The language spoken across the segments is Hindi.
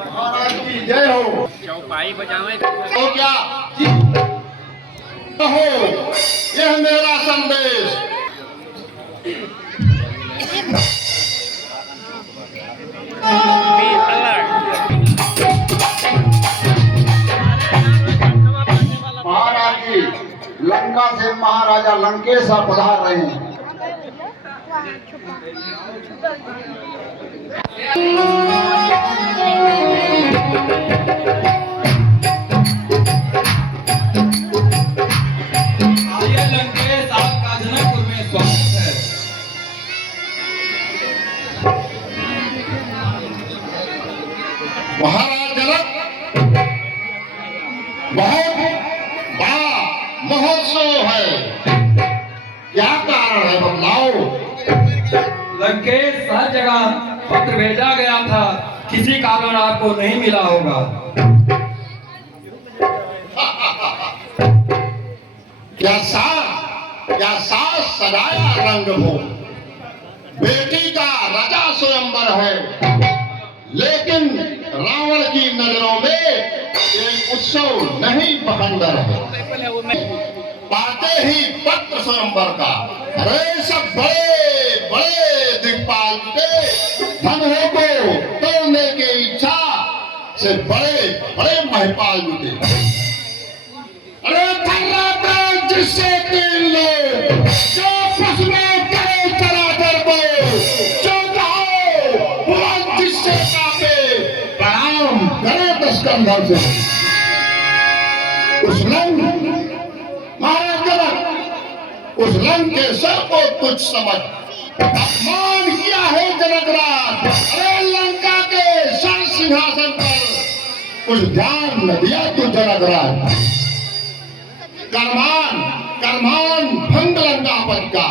महाराज की जय हो। चौपाई बजावे तो क्या हो, यह मेरा संदेश। महाराज जी, लंका से महाराजा लंकेश पधार रहे हैं। आइए लंकेश, आपका जनकपुर में स्वागत है। महाराज जनक, बहुत बड़ा महोत्सव है, क्या कारण है बतलाओ। लंकेश, हर जगह पत्र भेजा गया था, किसी कारण आपको नहीं मिला होगा। क्या सास सजाया रंग हो, बेटी का राजा स्वयंवर है, लेकिन रावण की नजरों में ये उत्सव नहीं बखंडर है। पाते ही पत्र स्वयंवर का, अरे सब बड़े बड़े दिक्पाल के धन को तोड़ने की इच्छा से बड़े बड़े महिपाल जुटे। अरे जिससे तीन लोग जो फसलों करे चराचर को, जो जाओ बुलंद जिससे कापे प्रणाम करे दस कंधर से। उस लंग महाराज जनक, उस लंग के सर को तुझ समझ अपमान किया है जनकराज। अरे लंका के सर सिंहासन पर कुछ ध्यान न दिया तू जनकराज। करमान भंग लंकापत का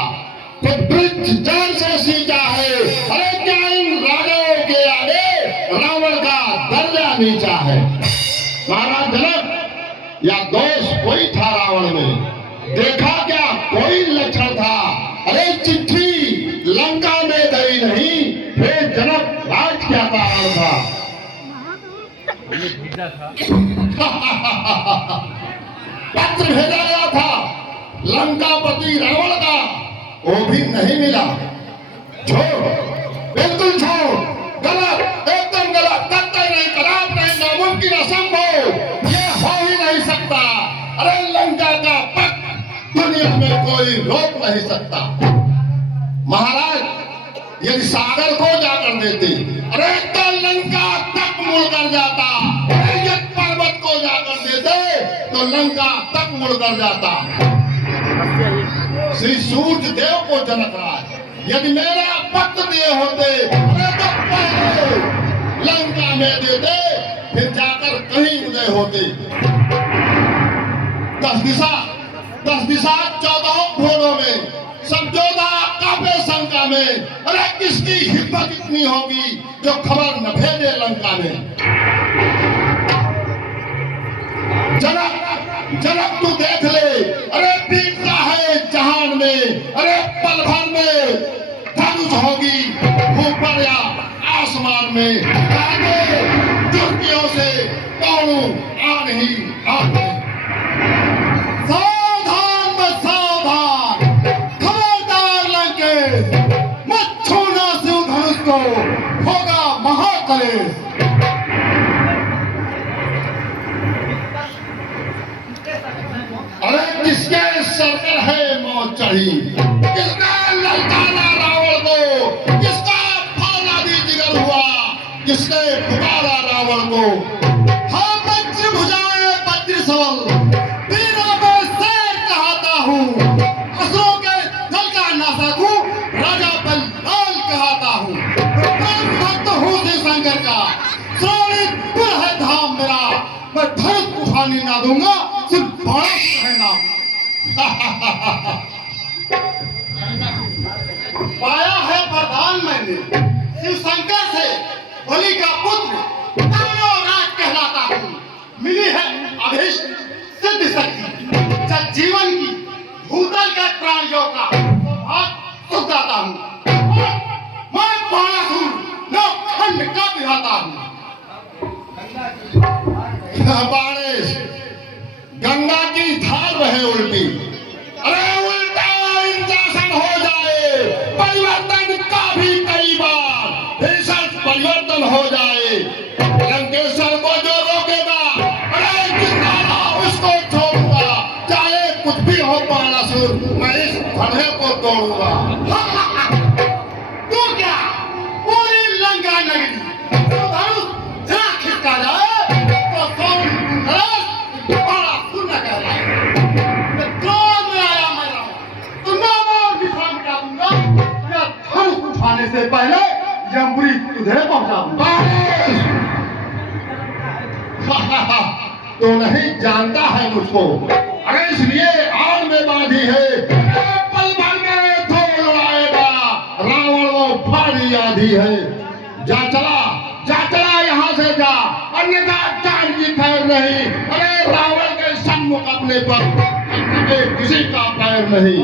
वृक्ष जल से सींचा है। अरे क्या इन राजाओं के आगे रावण का दर्जा नीचा है। महाराज जनक, या दोष कोई था रावण में, देखा क्या कोई लक्षण था। अरे चिट्ठी लंका में गई नहीं, फिर जनक राज क्या कारण था। पत्र भेजा गया था लंकापति रावण का, वो भी नहीं मिला। छोड़, बिल्कुल छोड़, गलत, एकदम गलत, कतई नहीं, कदाप नहीं, नामुमकिन, असंभव, ये हो ही नहीं सकता। अरे लंका का पथ दुनिया में कोई रोक नहीं सकता। महाराज, यदि सागर को जाकर देते, अरे तो लंका तक मुड़कर जाता। यदि पर्वत को जाकर देते तो लंका तक मुड़कर जाता। श्री सूर्य देव को जनकराज, यदि मेरा पत्र दिए होते, अरे तो पहले लंका में देते, फिर जाकर कहीं उदय होते। 10 दिशा 14 भुवनों में सब योद्धा कांपे शंका में। अरे किसकी हिम्मत इतनी होगी जो खबर न भेजे लंका में। जनक तू देख ले, अरे बीतता है जहान में, अरे पल भर में धनुष होगी ऊपर या आसमान में। आगे तुर्कियों से कौन आन ही आन। सावधान मत सावधान, खबरदार लंकेश, मत छूना शिव धनुष को, होगा महाकलेश। अरे किसके सर पर है मौत चढ़ी, किसने ललकारा रावण को, किसका फौलादी जिगर हुआ, किसने पुकारा रावण को। हाँ वज्र भुजाएं वज्र सबल, तीनों में शेर कहता हूँ, असुरों के दल का नाशक हूँ, राजा बलराल कहता हूँ। परम भक्त हूँ श्री शंकर का, श्रोणितपुर है धाम मेरा, मैं धनुष उठाने ना दूंगा, सिर्फ बाण रहना। पाया है वरदान मैंने शिव शंकर से, बलि का पुत्र दोनों राज कहलाता हूँ। मिली है अभिष्ट सिद्ध शक्ति, जब जीवन की भूतल के प्राणियों का सुख दाता हूँ। मैं बाणासुर लोखंड बताता हूँ। बारिश गंगा की धार बहे उल्टी, अरे उल्टा इंजेक्शन हो जाए, परिवर्तन का भी कई बार रिसर्च परिवर्तन हो जाए। लंकेश्वर को जो रोकेगा, अरे जिंदा उसको छोड़ूंगा, चाहे कुछ भी हो बाणासुर, मैं इस धड़े को तोड़ूंगा। तू क्या पूरी लंका नगरी तो धनुष जरा खिसका जाए तो सोन बड़ा सुन कर लाए। क्रोध में आया मैं रावण, तो नाम दिशा मिटा दूंगा या धनुष उठाने से पहले यमपुरी तुझे पहुंचा दूंगा। तो नहीं जानता है मुझको, अरे इसलिए आड़ में बांधी है, पल भर में धोल उड़ाएगा रावण वो भारी आधी है। जा चला यहाँ से जा, अन्यथा जान की खैर नहीं। अरे रावण के सम्मुख अपने पर किसी का पैर नहीं।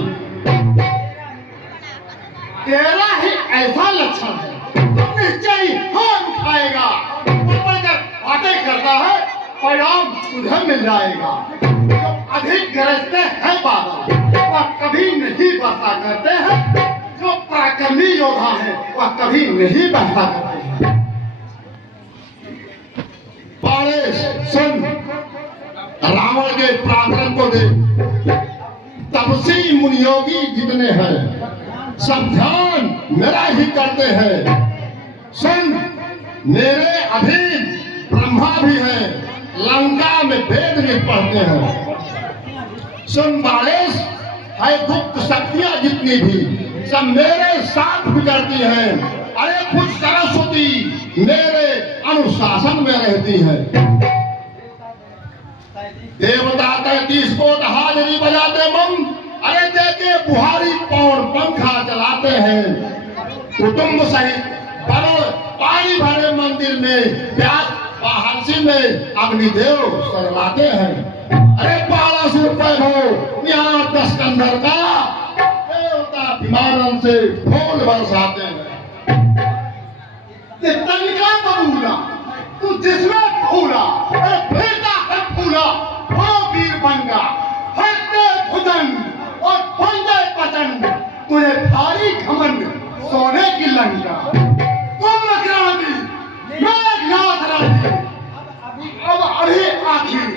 तेरा ही ऐसा लक्षण है, तू निश्चय ही हाथ उठाएगा, ऊपर जब बातें करता है परिणाम तुझे मिल जाएगा। जो अधिक गरजते हैं बादल वह कभी नहीं वर्षा करते हैं, जो पराक्रमी योद्धा है वह कभी नहीं वर्षा करते हैं। बारिश सुन, रावण के पराक्रम को देख, तपसी मुनियोगी जितने हैं सब ध्यान मेरा ही करते हैं। सुन, मेरे अधीन ब्रह्मा भी है, लंका में वेद भी पढ़ते हैं। सुन बारिश, है गुप्त शक्तियां जितनी भी सब मेरे साथ बिगड़ती हैं। अरे खुद सरस्वती मेरे अनुशासन में रहती है। देवता 33 कोट हाजरी बजाते मम, अरे देखे बुहारी पौड़ पंखा चलाते हैं। कुटुंब सहित पानी भरे मंदिर में व्यास महर्षि में अग्निदेव सरलाते हैं। अरे 1200 रुपए हो यहाँ 10 कंधर का देवता विमानन से फूल बरसाते हैं। ये तनिका बबूला तू जिसमें फूला, अरे फिरता है फूला वो वीर बंगा, हटते भुजंग और बंदे पतंग, तुझे भारी घमंड सोने की लंका। तुम क्रांति मेघनाथ राजी, अब अभी आखिर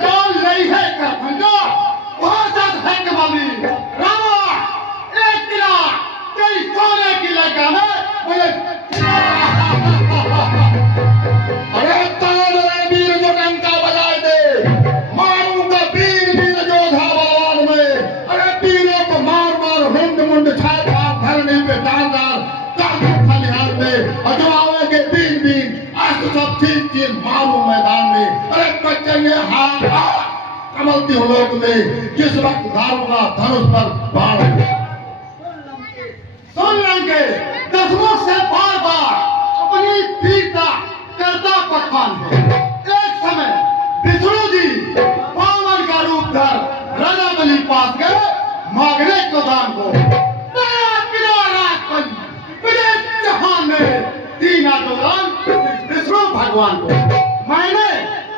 काल नहीं है करफंगा, भाषण है कमाली रामा। एक किला तेरी सोने की लंका में मुझे अरे ताल रे वीर जो डंका बजाए दे, मारूंगा वीर वीर योद्धा बलवान में। अरे वीरों को मार मार हुंड मुंड छाड़ धरने पे डालदार खलिहान में, और जो आओगे बीन बीन आज सब चीज मारू मैदान में। अरे बच्चे हाथ कमलती हो लोक में, जिस वक्त धारूंगा धनुष पर बाण। सुन लंके दसमुख से बार बार अपनी वीरता करता पकवान है। एक समय विष्णु जी वामन का रूप धर राजा बलि पास गए मांगने को दान को। मेरा पिता राजपंच विजय जहान ने दीना दौरान विष्णु भगवान को। मैंने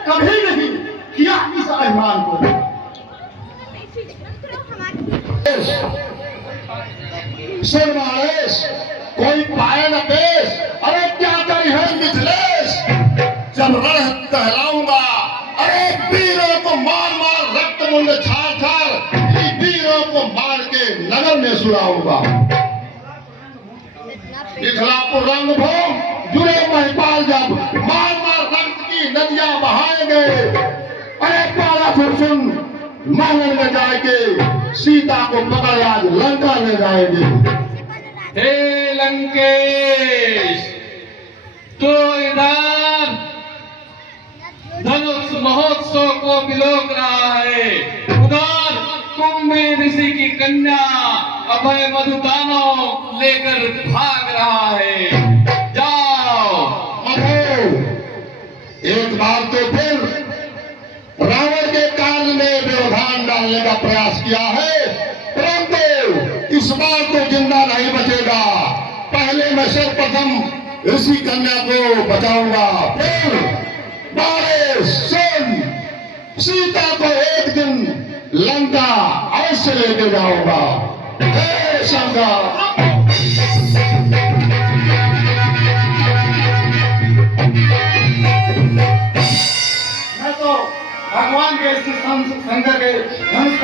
कभी नहीं किया इस अभिमान को। सुन बारिश, कोई पाए न पेश, अरे क्या करी है मिथिलेश। जब रण कहलाऊंगा, अरे वीरों को मार मार रक्त मुंड छाड़ छाड़ वीरों को मार के नगर में सुलाऊंगा। मिथिलापुर रंगभूम जुड़े महिपाल जब मार मार रक्त की नदियां बहाएंगे। अरे पारा सुन, महल में जाके सीता को पकड़ आज लंका ले जाएंगे। हे लंकेश, तो इधर धनुष महोत्सव को बिलोक रहा है, उधर कुंभी ऋषि की कन्या अभय मधुदानव लेकर भाग रहा है। जाओ मधु, एक बार तो फिर रावण के काल में व्यवधान डालने का प्रयास किया है, परंतु इस बार तो जिंदा नहीं बचेगा। पहले मैं सर्वप्रथम ऋषि कन्या कन्या को बचाऊंगा, फिर बारे सुन, सीता को एक दिन लंका अवश्य लेके जाऊंगा। हे शंकर, मैं तो भगवान के इस शंकर के धनुष